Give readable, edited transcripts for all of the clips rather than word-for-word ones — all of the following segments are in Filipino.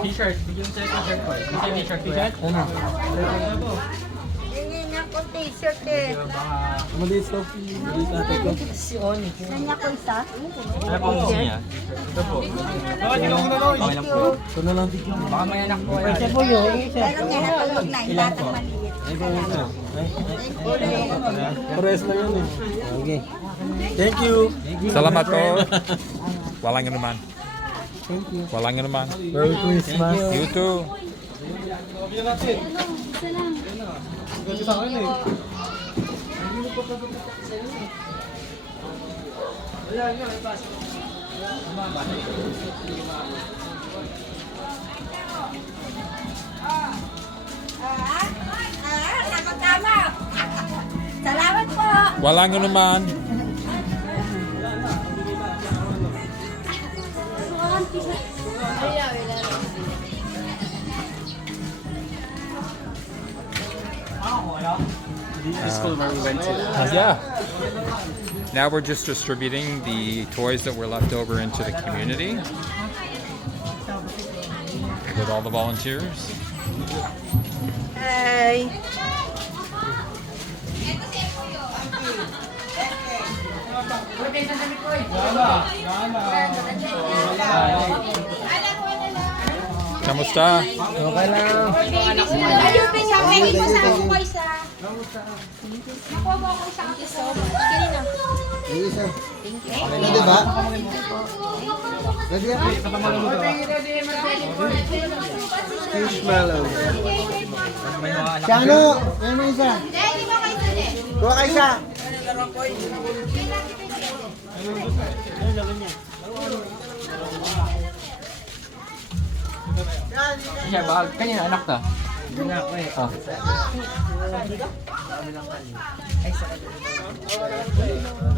T-shirt. Bigyan mo sa t-shirt ko eh. Bigyan mo t-shirt ko eh. Ano? Hingin ako t-shirt eh. Maliit to. Maliit natin to. Si Oni. Nanya ko isa. Ano po gusto niya? Ito po. Okay lang po. Ito na lang dito. Baka may anak po. Pero nga natulog na. Yung batang maliit. Pares na yun eh. Okay. Thank you. Salamat po. Walang anuman. Thank you. Walang anuman. Merry Christmas. You too. Nakatama. Salamat po. Walang anuman. Yeah. Now we're just distributing the toys that were left over into the community with all the volunteers. Hey. Kamusta? Okay lang. Ayun, pinamay mo sa ako isa. Nakuha mo ako isang piso. Kili na. Isa. Pwede ba? Pwede ka? Marshmallow. May mga anak. Siya ano? May mo isa. Hindi mo kayo dali. Kuha ka isa. Siya, baka kanina anak ta. Hindi na ako eh. Oh.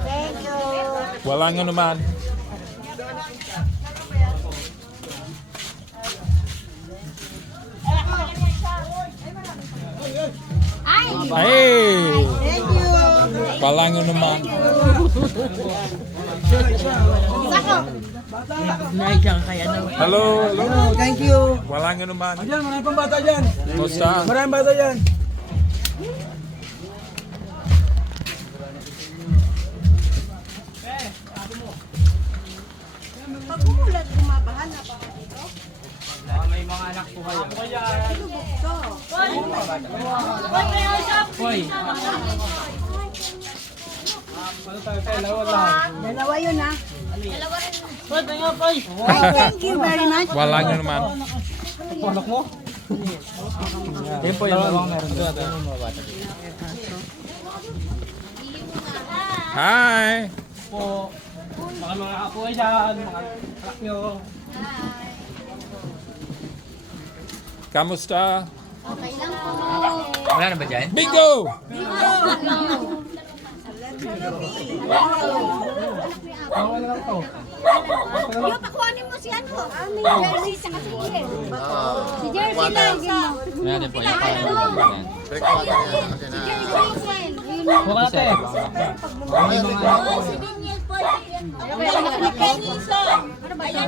Thank you. Walang anuman. Ay! Hey! Thank you. Walang anuman. Sako. Hello, hello. Thank you. Walang anuman. Diyan, maraming pang bata dyan. Kamusta? Maraming bata dyan. Pag umulat, bumabahan na pa dito. Baka may mga anak po kayo. Lubog to. Hoy. Dalawa yun ah. Ay, thank you very much. Walang anuman. Anak mo? Yan po yung dalawang meron doon. Hi! Po. Mga apo ay dyan. Mga anak nyo. Kamusta? Okay lang po. Wala na ba dyan? Bingo! Yung pakuhanin mo si ano? Jersey sa kasigil. Si Jersey lang. Wala din po. Yung Si Jersey friend. Yun. Buka natin. May mga anak po. Si Daniel po. Anak ni Kenny. Ano ba yan?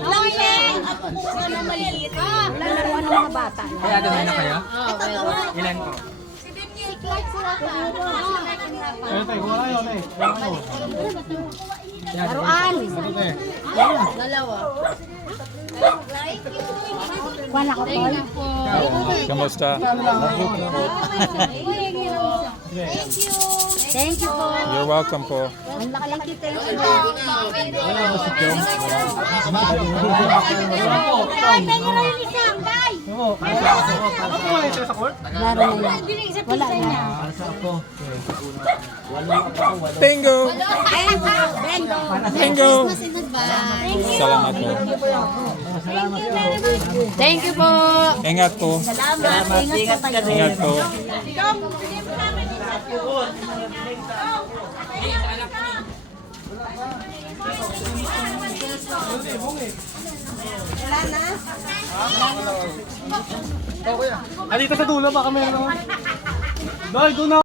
Lang yan. Sana maliit. Lalaruan ng mga bata. Kaya doon may anak kayo? Ilan po? Si Clark sila ka. Wala yun eh. Laruan. Dalawa. Wala ko po. Kamusta? Thank you. Thank you po. You're welcome po. Ang laki-laki thank you. Ay, pengi na yung isang, guys. Laro na yun. Wala na. Bingo! Bengo. Bingo! Thank you. Salamat po. Thank you very much. Thank you po. Ingat po. Salamat. Ingat po kayo. Ingat po. Dito sa dulo baka meron. Dahil doon na.